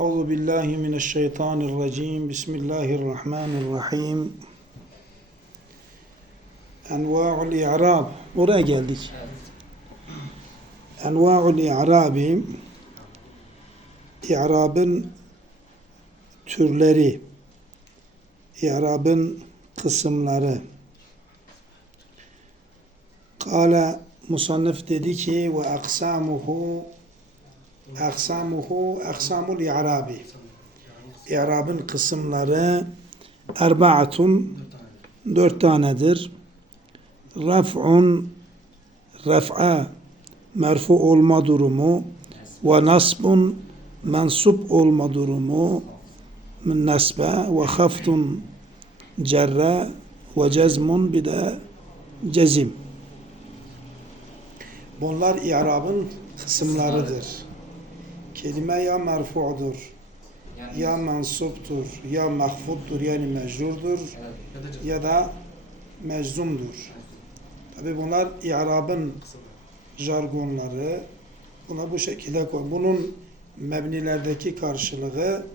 Euzu billahi mineşşeytanirracim. Bismillahirrahmanirrahim. Enva'ul i'rab. Oraya geldik. Enva'ul i'rabi i'rabın türleri, i'rabın kısımları. Kale musannif dedi ki ve aksamuhu aksamuhu aksamul i'rabi. İ'rabın kısımları erbaatun dört tanedir. Raf'un raf'a merfu olma durumu ve nasbun mensup olma durumu min nasbe ve haftun cerre ve cezmun bir de cezim. Bunlar i'rabın kısımlarıdır. Kelime ya merfu'dur, ya mensuptur, ya mahfuttur yani mecrurdur ya da meczumdur. Tabi bunlar i'rabın jargonları. Buna bu şekilde koy. Bunun mebnilerdeki karşılığı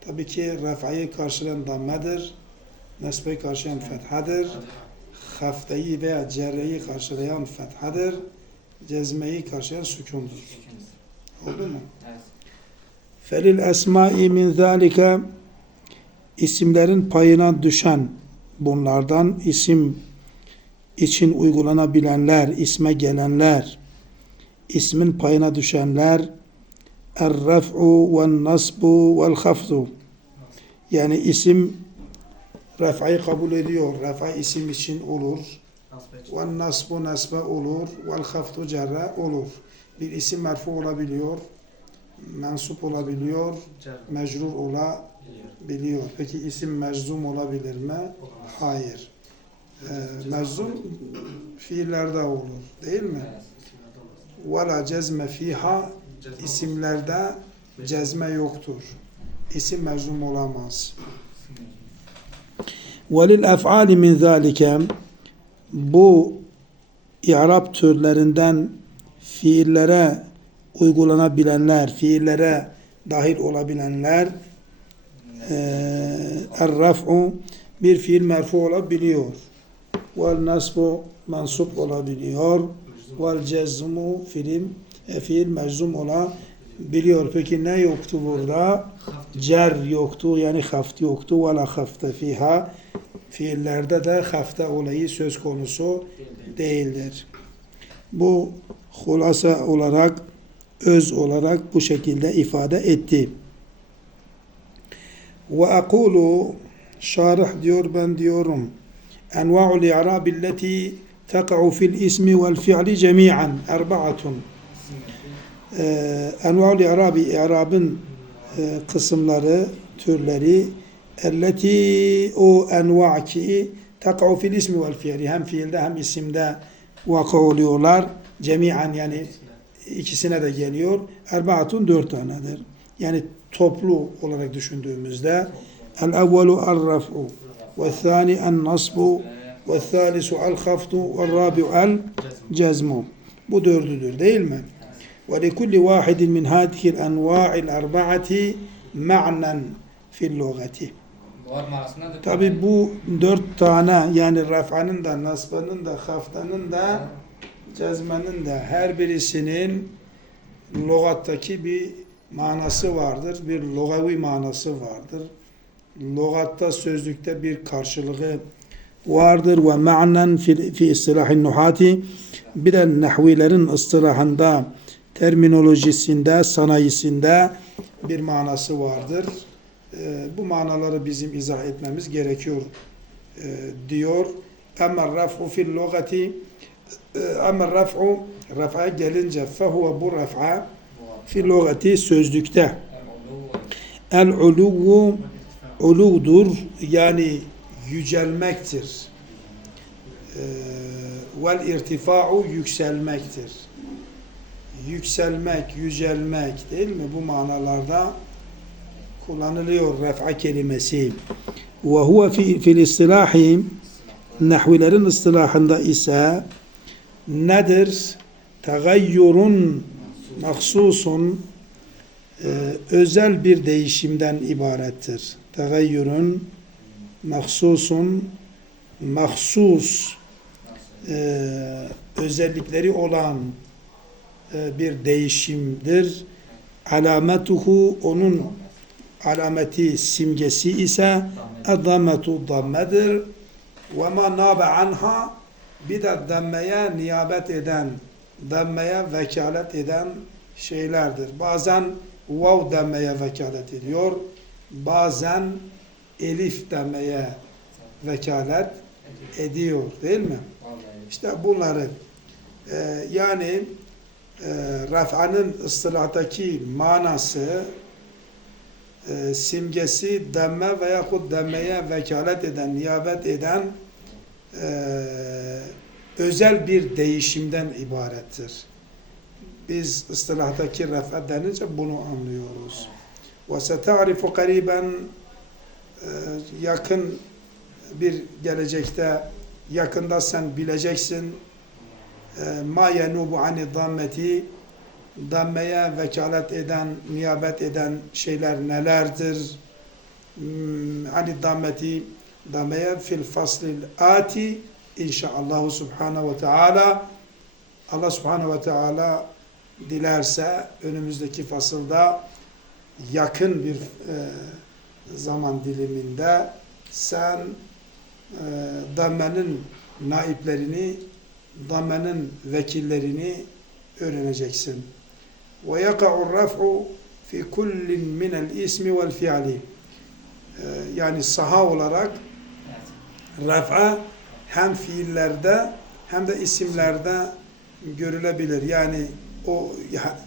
tabii ki rafayı karşılayan dammedir. Nesbeyi karşılayan fethadır. Hafteyi veya cerreyi karşılayan fethadır. Cezmeyi karşılayan sükundur. Oldu mu? Felil esmai min zalike isimlerin payına düşen bunlardan isim için uygulanabilenler, isme gelenler, ismin payına düşenler er-ref'u ve nasbu vel hafzu yani isim ref'ayı kabul ediyor. Ref'a isim için olur. Ve nasbu nasbe olur. Vel hafzu cerre olur. Bir isim merfu olabiliyor. Mensup olabiliyor. Mecrur olabiliyor. Peki isim meczum olabilir mi? Hayır. Ee, meczum fiillerde olur. Değil mi? Vela cezme fiha isimlerde cezme yoktur. İsim meczum olamaz. Ef'ali min zalike bu i'rab türlerinden fiillere uygulanabilenler, fiillere dahil olabilenler er-raf'u bir fiil merfu olabiliyor. Vel nasbu mensup olabiliyor. Vel cezmu fiilim e, fiil meczum olabiliyor. Peki ne yoktu burada? Cer yoktu yani haft yoktu. Ve la hafte fiha fiillerde de hafte olayı söz konusu değildir. Bu hulasa olarak öz olarak bu şekilde ifade etti. Ve akulu şarih diyor ben diyorum. Enva'ul i'rab illeti teka'u fil ismi vel fi'li cemi'an erba'atun. Ee, Enva'ul i'rabi i'rabın e, e, kısımları, türleri elleti o enva ki teka'u fil ismi vel fi'li hem fiilde hem isimde vaka oluyorlar. Cemi'an yani ikisine de geliyor. Erbaatun dört tanedir. Yani toplu olarak düşündüğümüzde el evvelu el raf'u ve thani en nasbu ve thalisu el khaftu ve rabi'u el cezmu. Bu dördüdür değil mi? Ve li kulli vahidin min hadihi el enva'il erba'ati ma'nen fil lugati. Tabi bu dört tane yani raf'anın da, nasbanın da, haftanın da cezmenin de her birisinin logattaki bir manası vardır. Bir logavi manası vardır. Logatta sözlükte bir karşılığı vardır ve ma'nen fi, fi istilahin nuhati de nahvilerin istilahında terminolojisinde, sanayisinde bir manası vardır. E, bu manaları bizim izah etmemiz gerekiyor e, diyor. Ama raf'u fil lugati ama raf'u raf'a gelince fehuve bu raf'a fil lugati sözlükte el uluvu uludur yani yücelmektir. E, vel irtifa'u yükselmektir yükselmek, yücelmek değil mi? Bu manalarda kullanılıyor ref'a kelimesi. Ve huve fi, fil istilahi nahvilerin istilahında ise nedir? Tegayyurun mahsusun e, özel bir değişimden ibarettir. Tegayyürün mahsusun mahsus e, özellikleri olan e, bir değişimdir. Alametuhu onun alameti simgesi ise adametu dammedir. Ve ma nabe anha bir de dammeye niyabet eden, dammeye vekalet eden şeylerdir. Bazen vav dammeye vekalet ediyor. Bazen elif dammeye vekalet ediyor değil mi? İşte bunları e, yani e, raf'anın ıstilahtaki manası e, simgesi demme veya demmeye vekalet eden, niyabet eden e, özel bir değişimden ibarettir. Biz ıstilahtaki raf'a denince bunu anlıyoruz. Setarifu kariben e, yakın bir gelecekte yakında sen bileceksin ma yenubu ani dammeti dammeye vekalet eden, niyabet eden şeyler nelerdir? Hmm, Ani dammeye fil faslil ati inşaallah subhanahu ve teala Allah subhanahu ve teala dilerse önümüzdeki fasılda yakın bir e, zaman diliminde sen e, dammenin naiplerini, dammenin vekillerini öğreneceksin. Ve yaka'u raf'u fi kullin minel ismi vel fi'li. E, Yani saha olarak raf'a hem fiillerde hem de isimlerde görülebilir. Yani o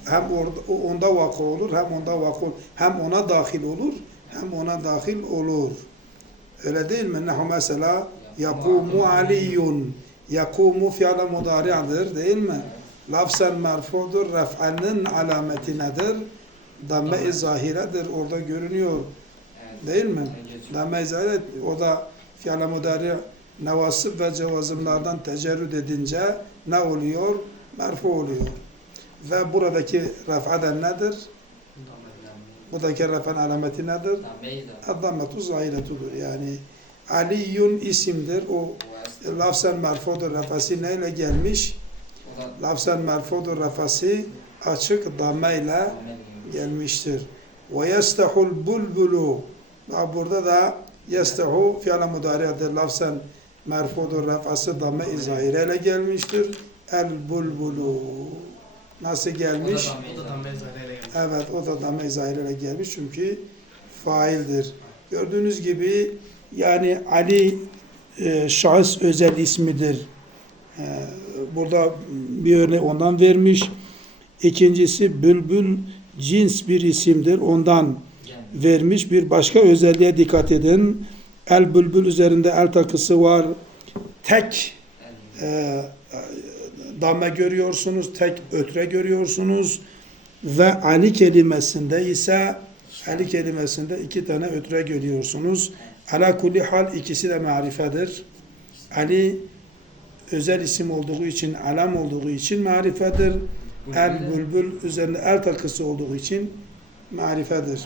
hem orada onda vakı olur hem onda vakı olur. Hem ona dahil olur hem ona dahil olur. Öyle değil mi? Nehu mesela yakumu aliyun. Yakumu fiile mudari'dir değil mi? Lafzen merfudur. Ref'anın alameti nedir? Damme-i zahiredir. Orada görünüyor. Değil mi? Damme-i zahire o da fiile mudari nevasip ve cevazımlardan tecerrüd edince ne oluyor? Merfu oluyor. Ve buradaki ref'aden nedir? Buradaki ref'an alameti nedir? Addametu zahiretudur. Yani Aliyun isimdir. O lafzen merfudur rafası neyle gelmiş? Lafzen merfudur rafası açık dameyle gelmiştir. Ve yestahul bulbulu. Burada da yestahu fiile mudariyadır. Lafzen merfudur rafası damme-i zahireyle gelmiştir. El bulbulu. Nasıl gelmiş? O da dambe zareyle gelmiş. Evet o da dame zahireyle gelmiş çünkü faildir. Gördüğünüz gibi yani Ali e, şahıs özel ismidir. E, burada bir örnek ondan vermiş. İkincisi bülbül cins bir isimdir. Ondan vermiş. Bir başka özelliğe dikkat edin. El bülbül üzerinde el takısı var. Tek e, dame görüyorsunuz, tek ötre görüyorsunuz ve Ali kelimesinde ise Ali kelimesinde iki tane ötre görüyorsunuz. Ala kulli hal ikisi de marifedir. Ali özel isim olduğu için, alam olduğu için marifedir. El bülbül üzerinde el takısı olduğu için marifedir.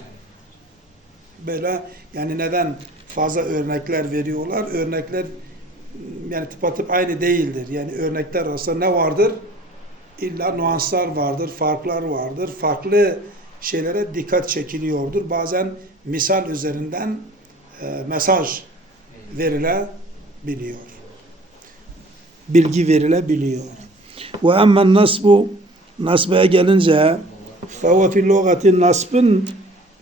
Böyle yani neden fazla örnekler veriyorlar? Örnekler yani tıpatıp aynı değildir. Yani örnekler arasında ne vardır? İlla nuanslar vardır, farklar vardır. Farklı şeylere dikkat çekiliyordur. Bazen misal üzerinden e, mesaj verilebiliyor. Bilgi verilebiliyor. Ve emmen nasbu nasbaya gelince feve fil lugati nasbın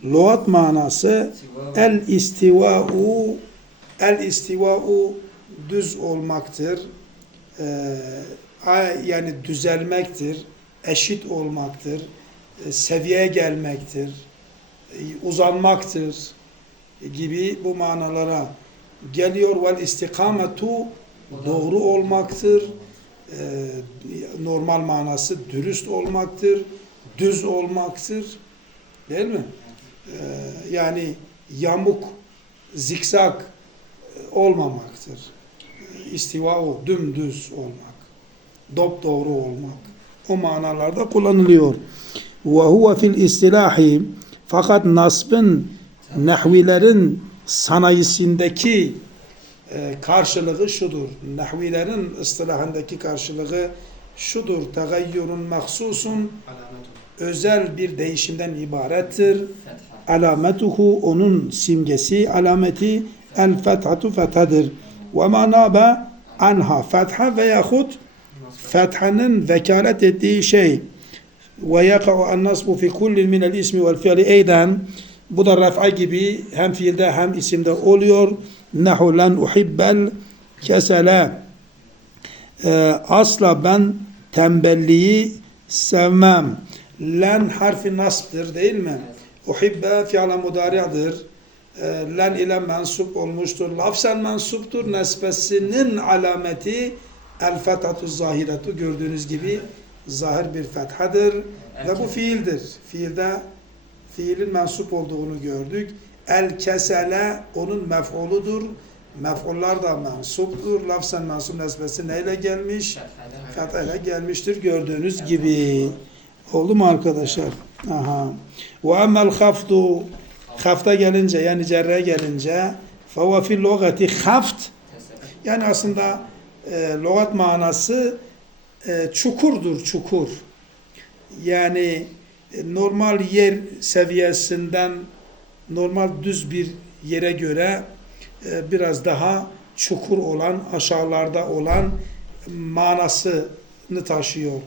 lügat manası el istiva'u el istiva'u düz olmaktır. Ee, yani düzelmektir, eşit olmaktır, e, seviyeye gelmektir, e, uzanmaktır gibi bu manalara geliyor. Vel istikametu doğru olmaktır. Ee, normal manası dürüst olmaktır, düz olmaktır. Değil mi? Ee, yani yamuk, zikzak e, olmamaktır. İstiva o, dümdüz olmak, dop doğru olmak. O manalarda kullanılıyor. Ve huve fil istilahi fakat nasbın nehvilerin sanayisindeki e, karşılığı şudur. Nahvilerin ıstılahındaki karşılığı şudur. Tegayyurun mahsusun özel bir değişimden ibarettir alametuhu onun simgesi, alameti el fethatu fethadır. Ve ma nabe anha fetha veyahut fethanın vekalet ettiği şey ve yaka'u en nasbu fi kullin minel ismi vel fiili eyden bu da raf'a gibi hem fiilde hem isimde oluyor. Nehu len uhibbel kesele ee, asla ben tembelliği sevmem. Len harfi nasb'dır değil mi? Uhibbe fi'la mudari'dir. E, len ile mensup olmuştur. Lafsen mensuptur. Nesbesinin alameti el fethatu zahiretu gördüğünüz gibi zahir bir fethadır. Erken. Ve bu fiildir. Fiilde fiilin mensup olduğunu gördük. El kesele onun mef'uludur. Mef'ullar da mensuptur. Lafzen mensup nesbesi neyle gelmiş? Fetha ile gelmiştir gördüğünüz gibi. Oldu mu arkadaşlar? Aha. Ve emmel hafdu hafta gelince yani cerre gelince fevve fil logati haft yani aslında e, logat manası e, çukurdur çukur. Yani e, normal yer seviyesinden normal düz bir yere göre e, biraz daha çukur olan aşağılarda olan manasını taşıyor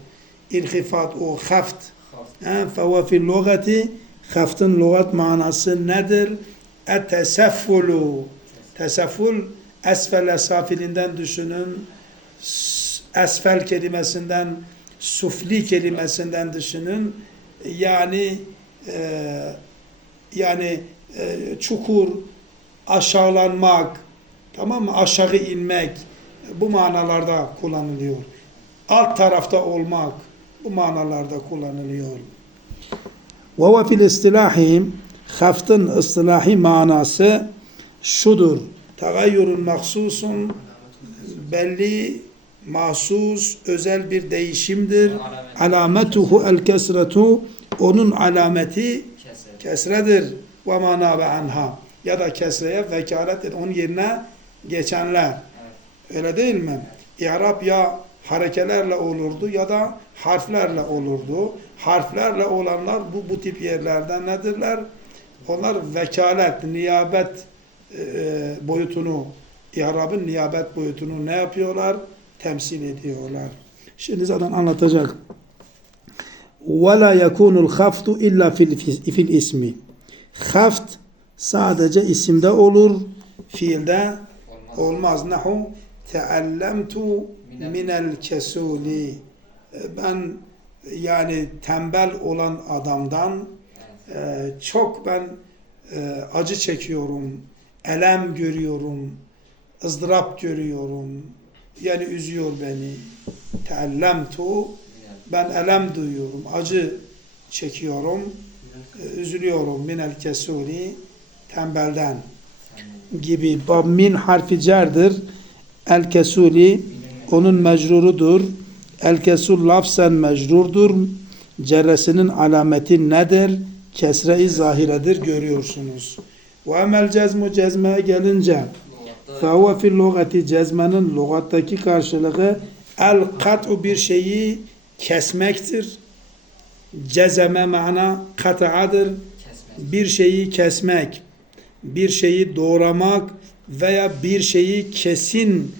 irhifat o haft. Feve fil logati haftın logat manası nedir? Eteseffulu. Tesefful esfel safilinden düşünün. Esfel kelimesinden, sufli kelimesinden düşünün. Yani e, yani e, çukur, aşağılanmak, tamam mı? Aşağı inmek bu manalarda kullanılıyor. Alt tarafta olmak, bu manalarda kullanılıyor. Ve fil istilahim haftın ıstilahi manası şudur. Tagayyurun maksusun belli mahsus özel bir değişimdir. Alametuhu el kesretu onun alameti kesredir. Ve manabe anha ya da kesreye vekalet onun yerine geçenler. Öyle değil mi? İrab ya harekelerle olurdu ya da harflerle olurdu. Harflerle olanlar bu bu tip yerlerden nedirler? Onlar vekalet, niyabet e, boyutunu, İ'rab'ın niyabet boyutunu ne yapıyorlar? Temsil ediyorlar. Şimdi zaten anlatacak. وَلَا يَكُونُ الْخَفْتُ اِلَّا fil, fil ismi. Haft sadece isimde olur, fiilde olmaz. olmaz. Nahu teallemtu minel kesuli. Ben yani tembel olan adamdan e, çok ben e, acı çekiyorum, elem görüyorum, ızdırap görüyorum. Yani üzüyor beni. Teallemtu ben elem duyuyorum, acı çekiyorum, e, üzülüyorum minel kesuli tembelden gibi. Min harfi cerdir. El kesuli onun mecrurudur. El kesul lafzen mecrurdur. Cerresinin alameti nedir? Kesre-i zahiredir görüyorsunuz. Ve emel cezmu cezmeye gelince fehuve fil lugati cezmenin lugattaki karşılığı el kat'u bir şeyi kesmektir. Cezeme mana kat'adır. Bir şeyi kesmek, bir şeyi doğramak veya bir şeyi kesin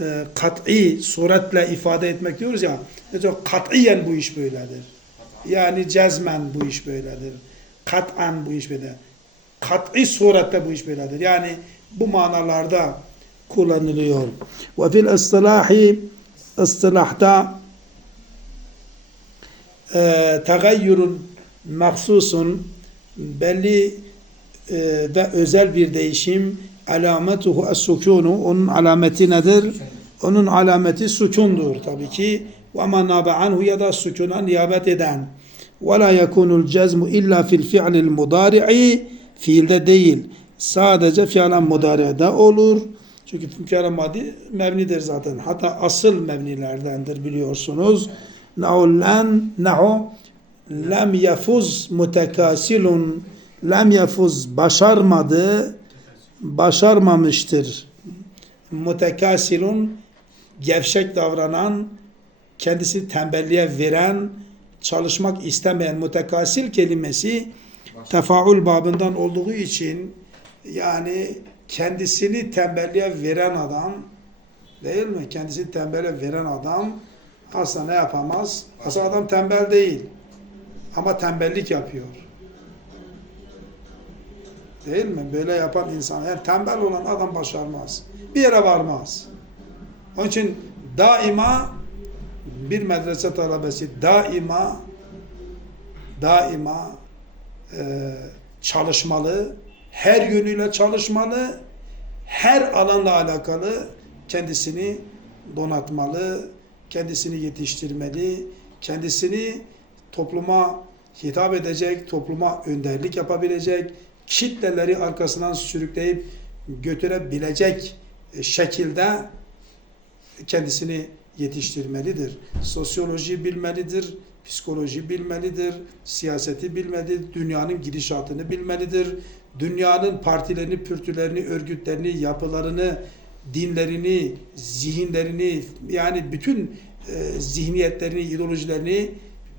e, kat'i suretle ifade etmek diyoruz ya. Kat'iyen bu iş böyledir. Yani cezmen bu iş böyledir. Kat'an bu iş böyledir. Kat'i surette bu iş böyledir. Yani bu manalarda kullanılıyor. Ve fil istilahi istilahta e, tegayyürün mahsusun belli e, ve özel bir değişim alametuhu es-sukunu onun alameti nedir? Onun alameti sukundur tabii ki. Ve nabe anhu ya da sukuna niyabet eden. Ve la yekunul cezmu illa fil fi'lil mudari'i fiilde değil. Sadece fiilen mudari'de olur. Çünkü fiilen madi mevnidir zaten. Hatta asıl mevnilerdendir biliyorsunuz. Nahu len, nahu lem yefuz mutekasilun lem yefuz başarmadı başarmamıştır. Mutekasilun gevşek davranan kendisi tembelliğe veren çalışmak istemeyen mutekasil kelimesi tefaül babından olduğu için yani kendisini tembelliğe veren adam değil mi? Kendisini tembele veren adam aslında ne yapamaz? Aslında adam tembel değil. Ama tembellik yapıyor. Değil mi? Böyle yapan insan. Yani tembel olan adam başarmaz. Bir yere varmaz. Onun için daima bir medrese talebesi daima daima e, çalışmalı, her yönüyle çalışmalı, her alanla alakalı kendisini donatmalı, kendisini yetiştirmeli, kendisini topluma hitap edecek, topluma önderlik yapabilecek, kitleleri arkasından sürükleyip götürebilecek şekilde kendisini yetiştirmelidir. Sosyoloji bilmelidir, psikoloji bilmelidir, siyaseti bilmelidir, dünyanın gidişatını bilmelidir, dünyanın partilerini, pürtülerini, örgütlerini, yapılarını, dinlerini, zihinlerini, yani bütün e, zihniyetlerini, ideolojilerini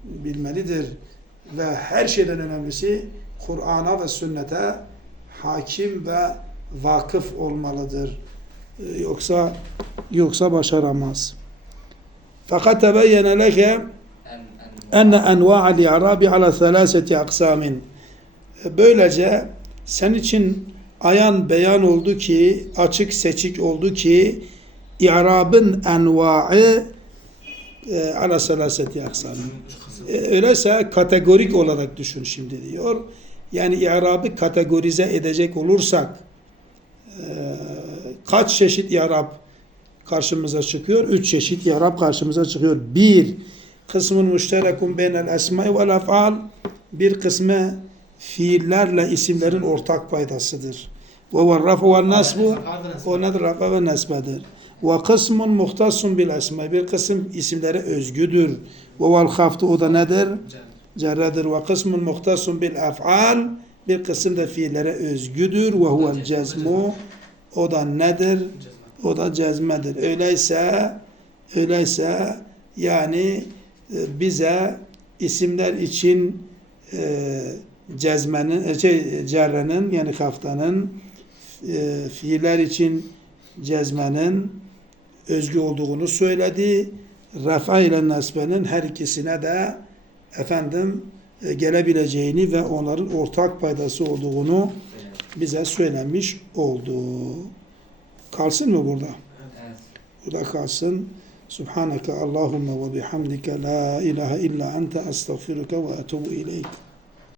bilmelidir. Ve her şeyden önemlisi Kur'an'a ve sünnete hakim ve vakıf olmalıdır. E, Yoksa yoksa başaramaz. Fakat tebeyyene leke En, en, enne enva'al i'rabi ala selaseti aksamin. Böylece senin için ayan beyan oldu ki, açık seçik oldu ki, i'rabın envaı e, ala selaseti aksamin. E, öyleyse kategorik olarak düşün şimdi diyor. Yani i'rabı kategorize edecek olursak e, kaç çeşit i'rab karşımıza çıkıyor? Üç çeşit i'rab karşımıza çıkıyor. Bir, kısmın müşterekun beynel esma vel af'al bir kısmı fiillerle isimlerin ortak paydasıdır. Ve vel rafu vel nasbu o nedir? Rafa ve nesbedir. Ve kısmun muhtasun bil esma bir kısım isimlere özgüdür. Ve vel haftu o da nedir? Cerredir. Ve kısmun muhtasun bil af'al bir kısım da fiillere özgüdür. Ve huvel cezmu o da nedir? O da cezmedir. Öyleyse öyleyse yani e, bize isimler için e, cezmenin, e, şey, cerrenin yani haftanın e, fiiller için cezmenin özgü olduğunu söyledi. Rafa ile nasbenin her ikisine de efendim e, gelebileceğini ve onların ortak paydası olduğunu bize söylemiş oldu. Kalsın mı burada? evet. Burada kalsın. Subhaneke Allahümme ve bihamdike la ilahe illa ente estağfiruke ve etubu ileyk.